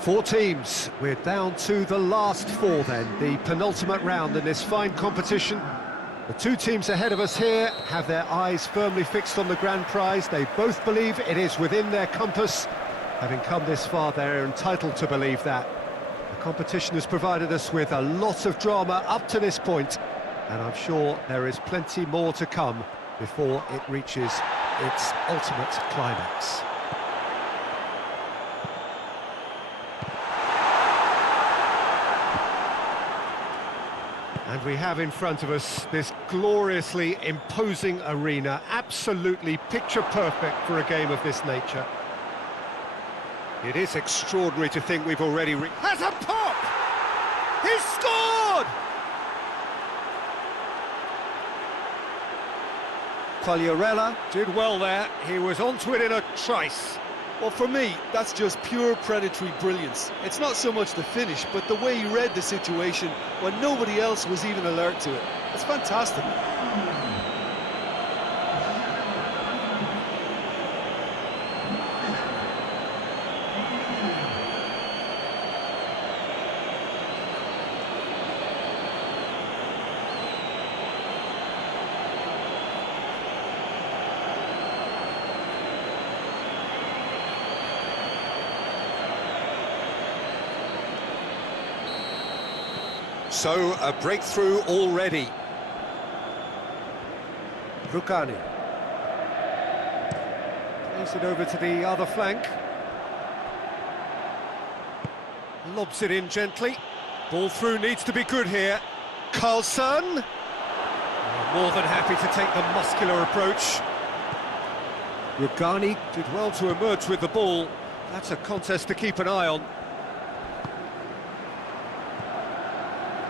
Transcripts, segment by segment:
Four teams. We're down to the last four then, the penultimate round in this fine competition. The two teams ahead of us here have their eyes firmly fixed on the grand prize. They both believe it is within their compass. Having come this far, they're entitled to believe that. The competition has provided us with a lot of drama up to this point, and I'm sure there is plenty more to come before it reaches its ultimate climax. And we have in front of us this gloriously imposing arena, absolutely picture perfect for a game of this nature. It is extraordinary to think we've already has a pop! He's scored! Quagliarella did well there, he was onto it in a trice. Well, for me, that's just pure predatory brilliance. It's not so much the finish, but the way he read the situation when nobody else was even alert to it. It's fantastic. So, a breakthrough already. Rugani. Plays it over to the other flank. Lobs it in gently. Ball through needs to be good here. Carlson. More than happy to take the muscular approach. Rugani did well to emerge with the ball. That's a contest to keep an eye on.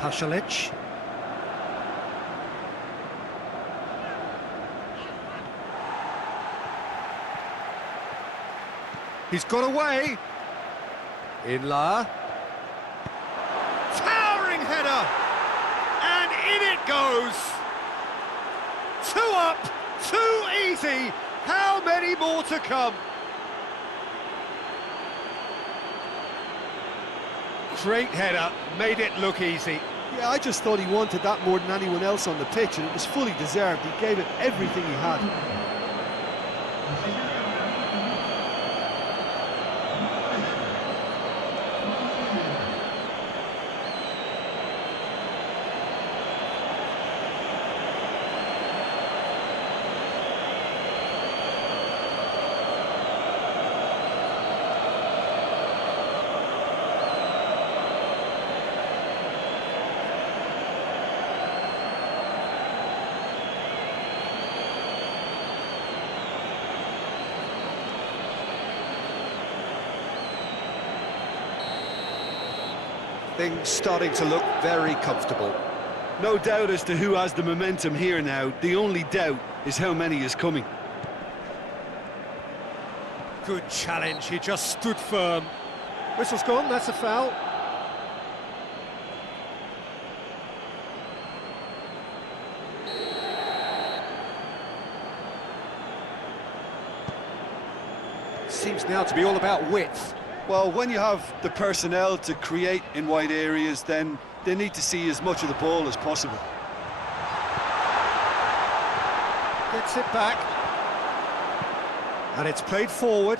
Pasalic. He's got away. Inla. Towering header. And in it goes. 2 up, 2 easy. How many more to come? Great header, made it look easy. Yeah, I just thought he wanted that more than anyone else on the pitch, and it was fully deserved. He gave it everything he had. Things starting to look very comfortable. No doubt as to who has the momentum here now. The only doubt is how many is coming. Good challenge, he just stood firm. Whistle's gone, that's a foul. Seems now to be all about width. Well, when you have the personnel to create in wide areas, then they need to see as much of the ball as possible. Gets it back. And it's played forward.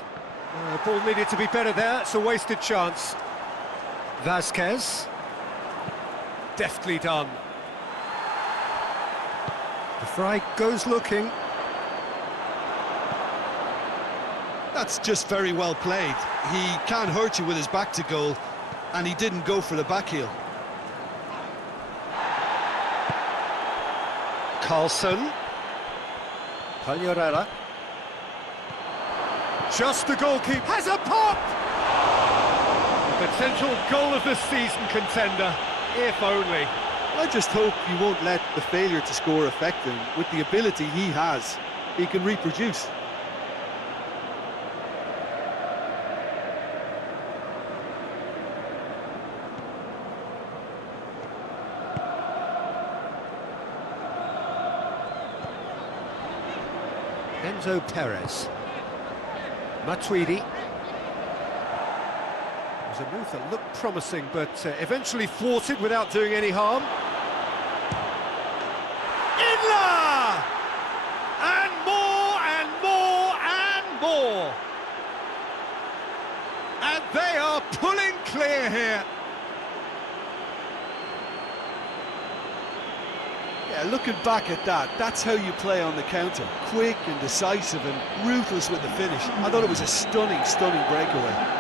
Ball needed to be better there, it's a wasted chance. Vasquez. Deftly done. The Fry goes looking. That's just very well played. He can't hurt you with his back to goal, and he didn't go for the back heel. Carlson. Quagliarella. Just the goalkeeper. Has a pop! A potential goal of the season contender, if only. I just hope you won't let the failure to score affect him. With the ability he has, he can reproduce. Enzo Perez. Matuidi. Was a move that looked promising, but eventually thwarted without doing any harm. Inla! And more, and more, and more! And they are pulling clear here. Yeah, looking back at that, that's how you play on the counter. Quick and decisive and ruthless with the finish. I thought it was a stunning, stunning breakaway.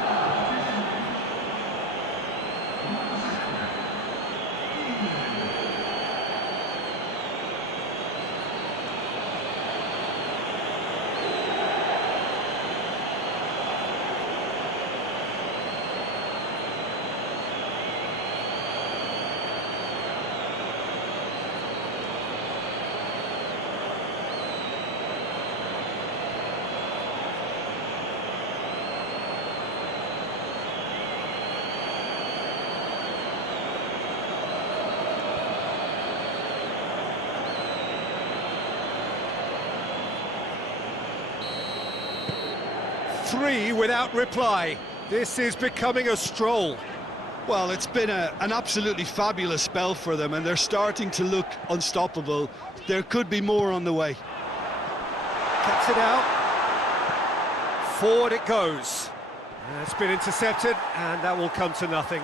Three without reply. This is becoming a stroll. Well, it's been an absolutely fabulous spell for them, and they're starting to look unstoppable. There could be more on the way. Cuts it out. Forward it goes. It's been intercepted, and that will come to nothing.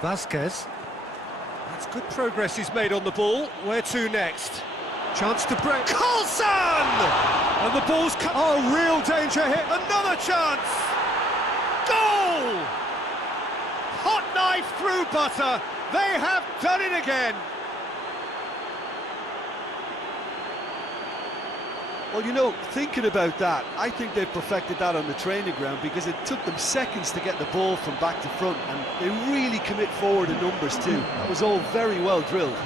Vasquez. That's good progress he's made on the ball. Where to next? Chance to break. Coulson! And the ball's cut. Oh, real danger here. Another chance! Goal! Hot knife through butter. They have done it again. Well, you know, thinking about that, I think they've perfected that on the training ground, because it took them seconds to get the ball from back to front, and they really commit forward in numbers too. That was all very well drilled.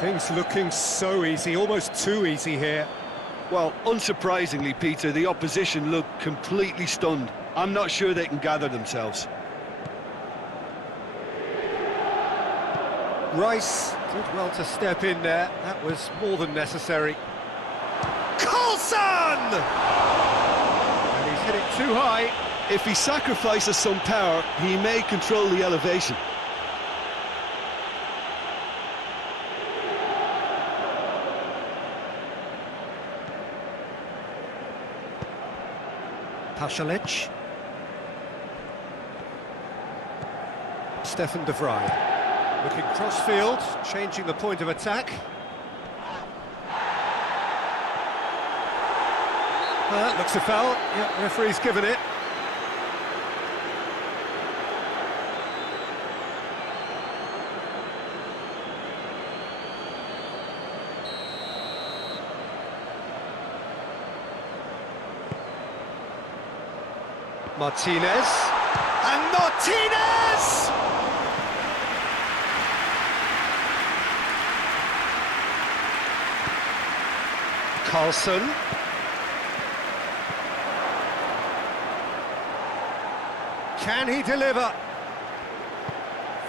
Things looking so easy, almost too easy here. Well, unsurprisingly, Peter, the opposition look completely stunned. I'm not sure they can gather themselves. Rice did well to step in there. That was more than necessary. Coulson! And he's hit it too high. If he sacrifices some power, he may control the elevation. Pasalic. Stefan de Vrij. Looking cross-field, changing the point of attack. Looks a foul. Yep, referee's given it. Martinez, and Martinez! Carlson. Can he deliver?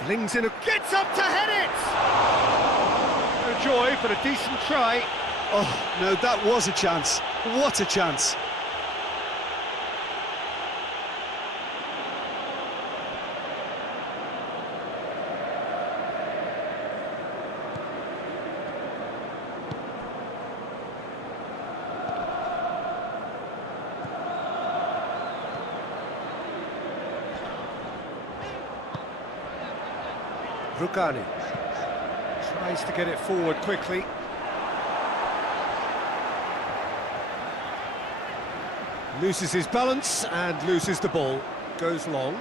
Flings in a... Gets up to head it! No joy, but a decent try. Oh, no, that was a chance. What a chance. Rugani tries to get it forward quickly. Loses his balance and loses the ball. Goes long.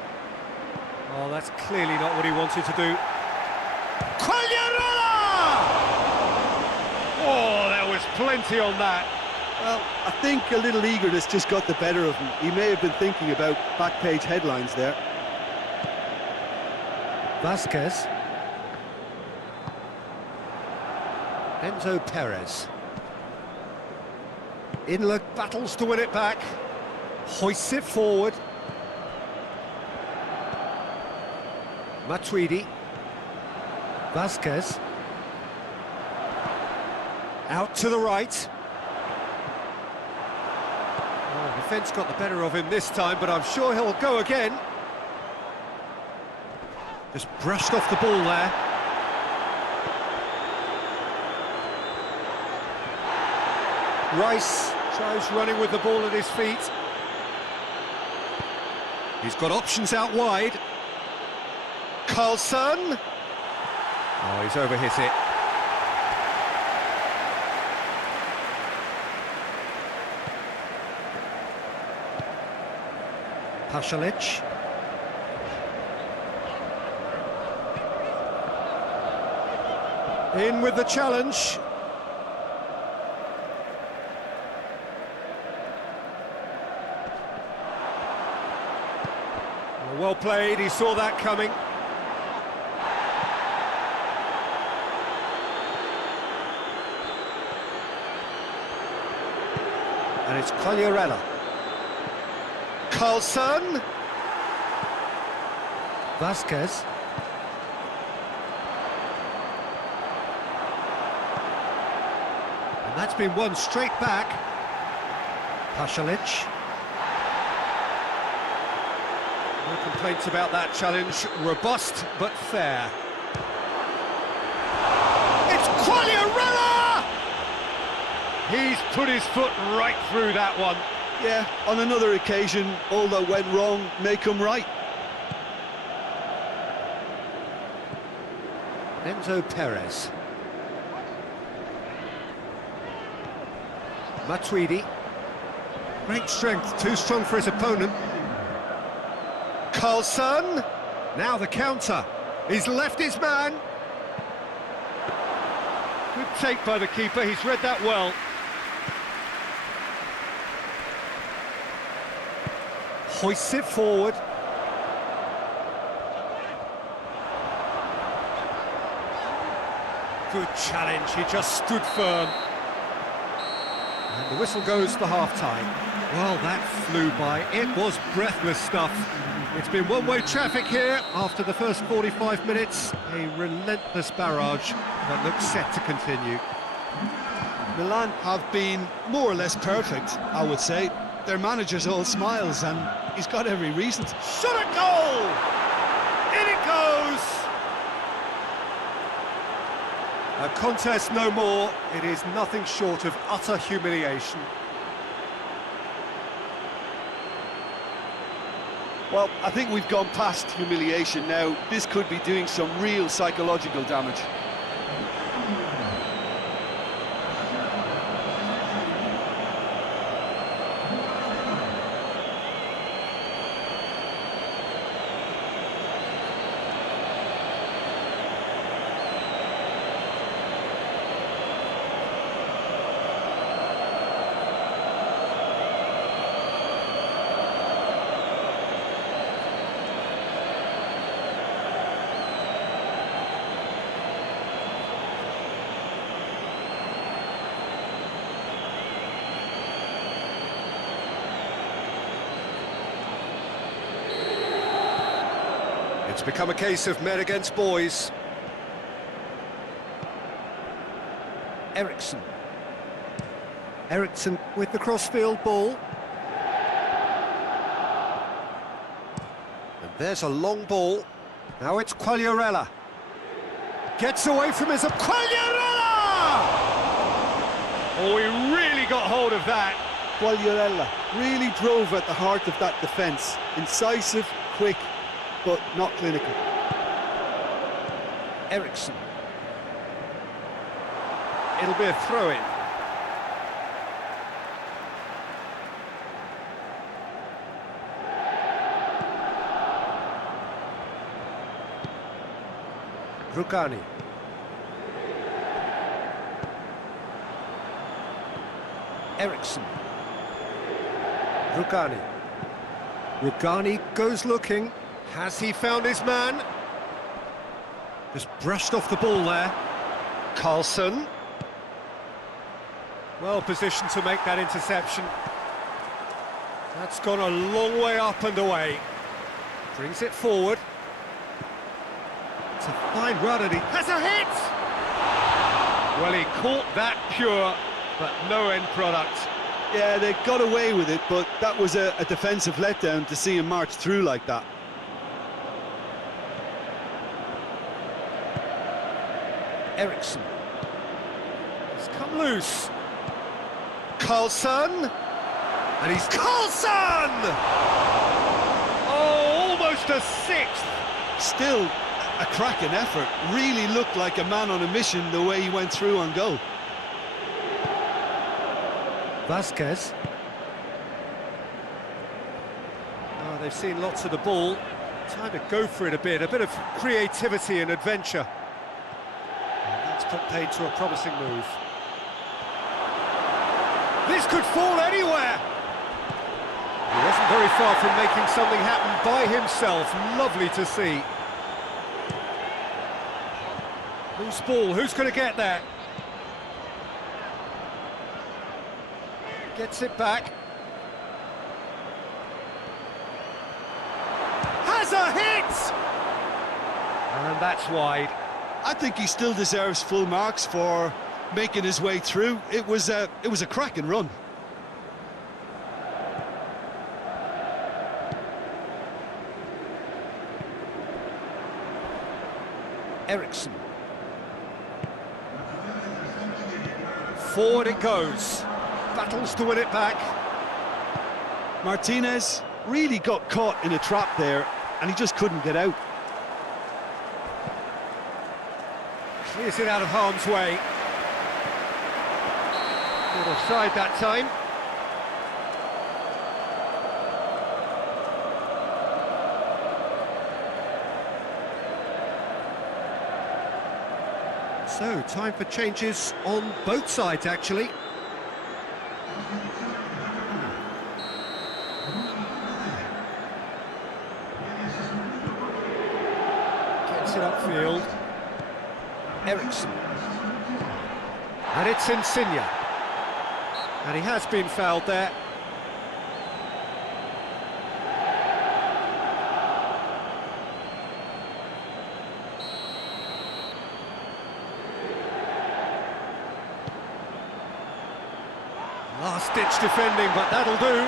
Oh, that's clearly not what he wanted to do. Quagliarella! Oh, there was plenty on that. Well, I think a little eagerness just got the better of him. He may have been thinking about back-page headlines there. Vasquez. Enzo Perez. Inler battles to win it back. Hoists it forward. Matuidi. Vasquez. Out to the right. Oh, defence got the better of him this time, but I'm sure he'll go again. Just brushed off the ball there. Rice tries running with the ball at his feet. He's got options out wide. Carlson. Oh, he's overhit it. Pasalic. In with the challenge. Well played, he saw that coming. And it's Quagliarella. Carlson. Vasquez. And that's been won straight back. Pasalic. No complaints about that challenge. Robust but fair. It's Quagliarella! He's put his foot right through that one. Yeah, on another occasion, all that went wrong may come right. Enzo Perez. Matuidi. Great strength, too strong for his opponent. Carlson. Now the counter. He's left his man. Good take by the keeper, he's read that well. Hoists it forward. Good challenge, he just stood firm. And the whistle goes for half-time. Well, that flew by. It was breathless stuff. It's been one-way traffic here after the first 45 minutes. A relentless barrage that looks set to continue. Milan have been more or less perfect, I would say. Their manager's all smiles, and he's got every reason to. Shot a goal! In it goes! A contest no more. It is nothing short of utter humiliation. Well, I think we've gone past humiliation now. This could be doing some real psychological damage. It's become a case of men against boys. Eriksson. Eriksson with the crossfield ball. And there's a long ball. Now it's Quagliarella. Gets away from his... Quagliarella! Oh, he really got hold of that. Quagliarella really drove at the heart of that defence. Incisive, quick, but not clinical. Eriksson. It'll be a throw-in. Rugani. Eriksson. Rugani. Rugani goes looking. Has he found his man? Just brushed off the ball there. Carlson. Well positioned to make that interception. That's gone a long way up and away. Brings it forward. It's a fine run and he has a hit! Well, he caught that pure, but no end product. Yeah, they got away with it, but that was a defensive letdown to see him march through like that. Eriksson. He's come loose. Carlson. And he's Carlson! Oh, almost a sixth. Still a cracking effort. Really looked like a man on a mission the way he went through on goal. Vasquez. Oh, they've seen lots of the ball. Time to go for it a bit of creativity and adventure. And that's put paid to a promising move. This could fall anywhere! He wasn't very far from making something happen by himself. Lovely to see. Loose ball, who's going to get there? Gets it back. Has a hit! And that's wide. I think he still deserves full marks for making his way through. It was a cracking run. Eriksson. Forward it goes. Battles to win it back. Martinez really got caught in a trap there, and he just couldn't get out. Clears it out of harm's way. Not offside that time. So, time for changes on both sides, actually. Gets it upfield. Eriksson. And it's Insigne. And he has been fouled there. Last-ditch defending, but that'll do.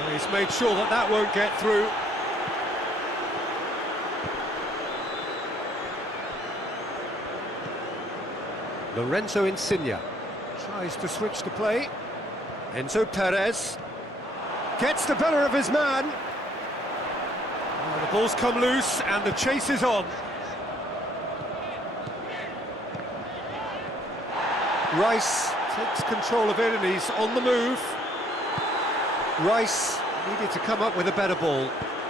And he's made sure that that won't get through. Lorenzo Insigne tries to switch the play. Enzo Perez gets the better of his man. Oh, the ball's come loose and the chase is on. Rice takes control of it and he's on the move. Rice needed to come up with a better ball.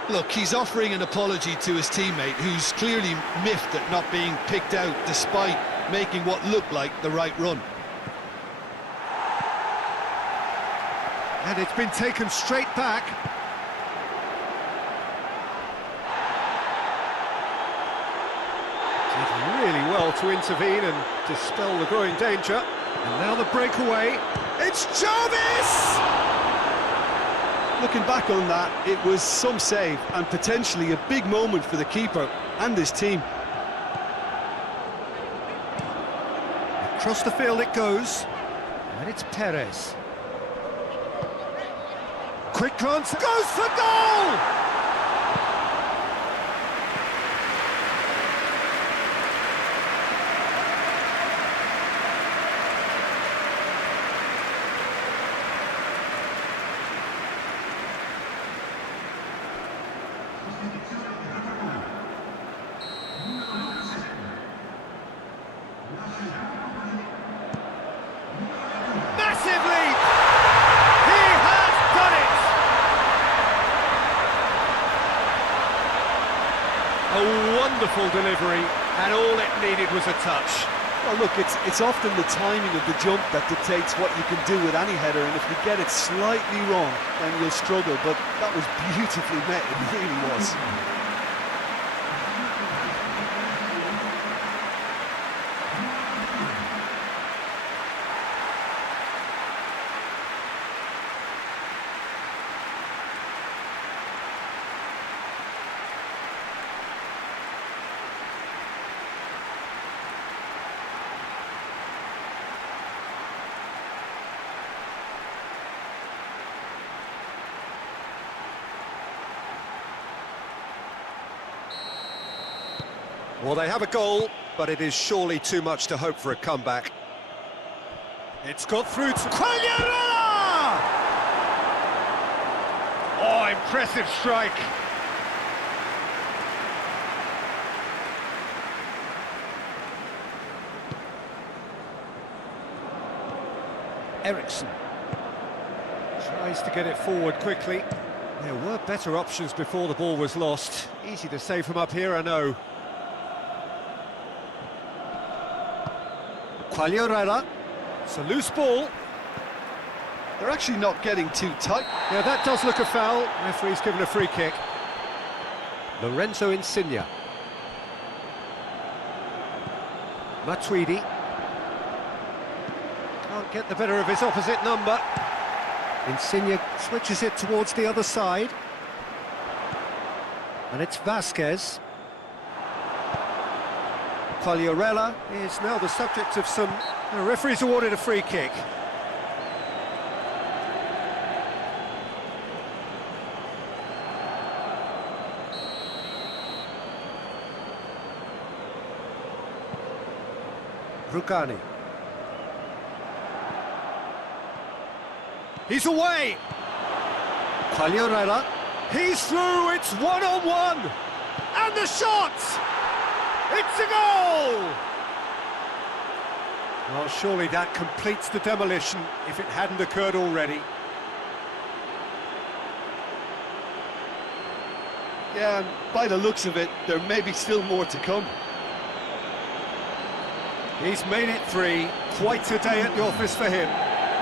Look, he's offering an apology to his teammate, who's clearly miffed at not being picked out despite making what looked like the right run. And it's been taken straight back. Did really well to intervene and dispel the growing danger. And now the breakaway. It's Jarvis! Looking back on that, it was some save and potentially a big moment for the keeper and his team. Across the field it goes, and it's Perez. Quick glance, goes for goal! Massive leap! He has done it! A wonderful delivery, and all it needed was a touch. Well, look, it's often the timing of the jump that dictates what you can do with any header, and if you get it slightly wrong, then you'll struggle, but that was beautifully met, it really was. Well, they have a goal, but it is surely too much to hope for a comeback. It's got through to Quagliarella! Oh, impressive strike. Ericsson tries to get it forward quickly. There were better options before the ball was lost. Easy to save from up here, I know. Quagliarella. It's a loose ball. They're actually not getting too tight. Yeah, that does look a foul. Referee's given a free kick. Lorenzo Insigne. Matuidi. Can't get the better of his opposite number. Insigne switches it towards the other side. And it's Vasquez. Quagliarella is now the subject of some... The referee's awarded a free kick. Rugani. He's away! Quagliarella. He's through, it's one-on-one! And the shot! It's a goal! Well, surely that completes the demolition if it hadn't occurred already. Yeah, and by the looks of it, there may be still more to come. He's made it 3. Quite a day at the office for him.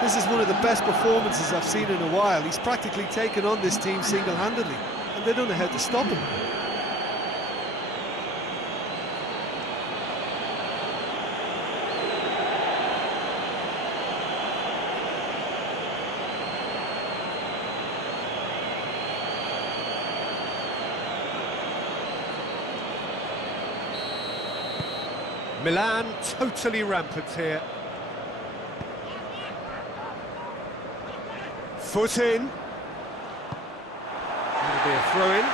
This is one of the best performances I've seen in a while. He's practically taken on this team single-handedly, and they don't know how to stop him. Milan totally rampant here. Foot in. That'll be a throw-in.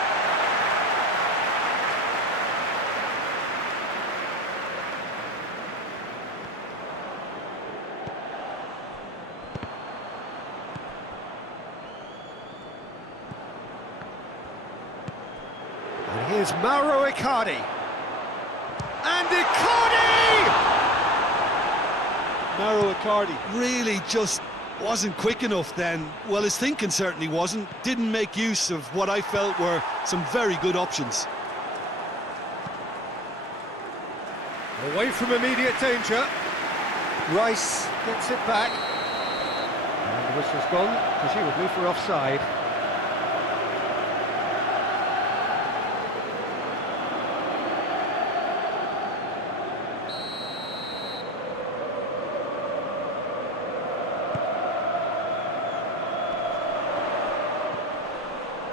And here's Mauro Icardi. And Icardi! Mauro Icardi really just wasn't quick enough then. Well, his thinking certainly wasn't. Didn't make use of what I felt were some very good options. Away from immediate danger. Rice gets it back. And the whistle's gone, presumably for offside.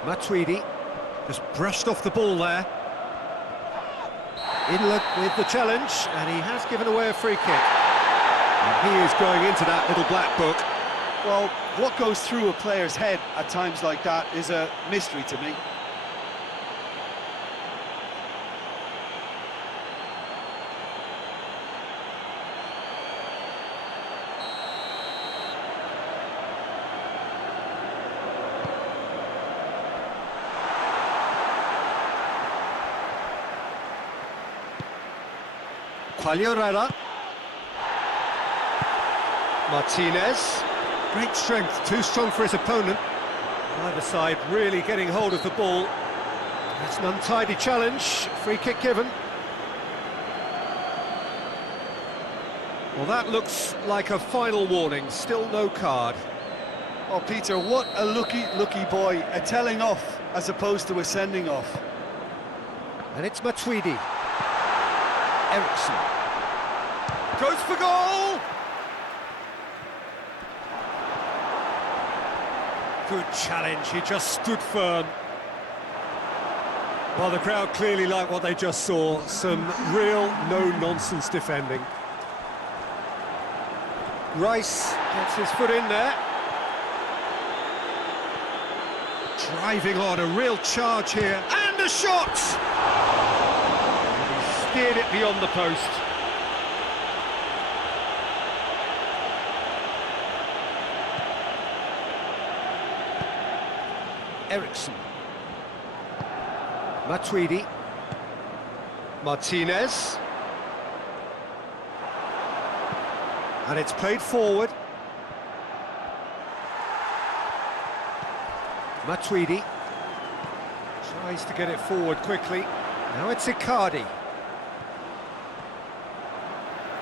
Matuidi just brushed off the ball there. Inler with the challenge, and he has given away a free kick. And he is going into that little black book. Well, what goes through a player's head at times like that is a mystery to me. Quagliarella. Martinez. Great strength, too strong for his opponent. Either side really getting hold of the ball. It's an untidy challenge, free kick given. Well, that looks like a final warning, still no card. Oh, Peter, what a lucky boy. A telling off as opposed to a sending off. And it's Matuidi. Ericsson. Goes for goal! Good challenge, he just stood firm. Well, the crowd clearly like what they just saw. Some real no-nonsense defending. Rice gets his foot in there. Driving on, a real charge here. And a shot! And he steered it beyond the post. Ericsson. Matuidi. Martinez. And it's played forward. Matuidi tries to get it forward quickly. Now it's Icardi.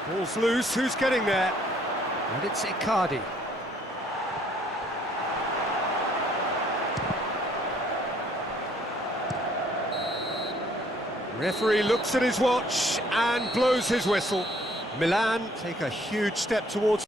Ball's loose, who's getting there? And it's Icardi. Referee looks at his watch and blows his whistle. Milan take a huge step towards